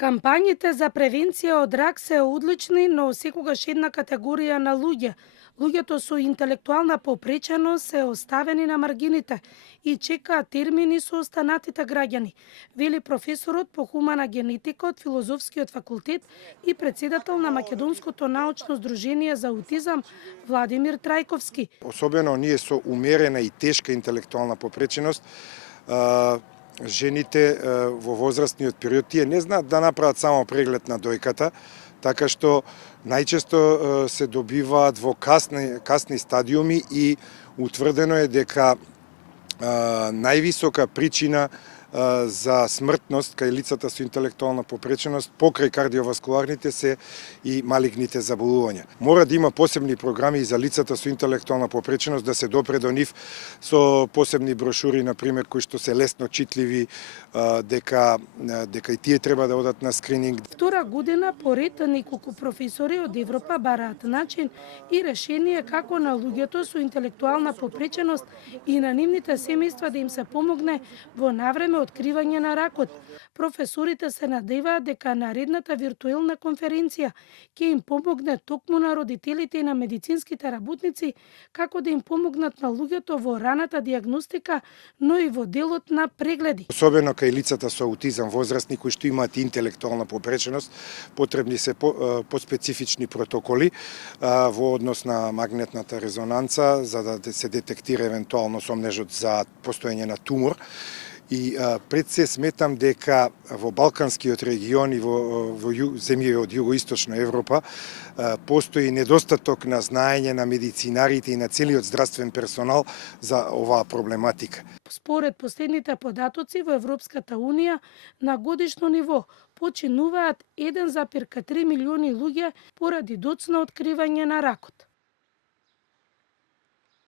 Кампањите за превенција од рак се одлични, но секогаш една категорија на луѓе. Луѓето со интелектуална попреченост се оставени на маргините и чекаат термини со останатите граѓани, вели професорот по хумана генетика од Филозофскиот факултет и председател на Македонското научно здружение за аутизам Владимир Трајковски. Особено ние со умерена и тешка интелектуална попреченост, жените во возрастниот период тие не знаат да направат само преглед на дојката, така што најчесто се добиваат во касни стадиуми и утврдено е дека највисока причина за смртност кај лицата со интелектуална попреченост покрај кардиоваскуларните се и малигните заболувања. Мора да има посебни програми и за лицата со интелектуална попреченост, да се допре до нив со посебни брошури, на пример, кои што се лесно читливи, дека и тие треба да одат на скрининг. Втора година поред неколку професори од Европа бараат начин и решение како на луѓето со интелектуална попреченост и на нивните семејства да им се помогне во навреме откривање на ракот. Професорите се надеваат дека наредната виртуелна конференција ќе им помогне токму на родителите и на медицинските работници како да им помогнат на луѓето во раната диагностика, но и во делот на прегледи. Особено кај лицата со аутизам возрастни кои што имаат интелектуална попреченост, потребни се специфични протоколи во однос на магнетната резонанца за да се детектира евентуално сомнежот за постоење на тумор. И пред се сметам дека во Балканскиот регион и во земји од југоисточна Европа постои недостаток на знаење на медицинарите и на целиот здравствен персонал за оваа проблематика. Според последните податоци во Европската Унија на годишно ниво починуваат 1,3 милиони луѓе поради доцна откривање на ракот.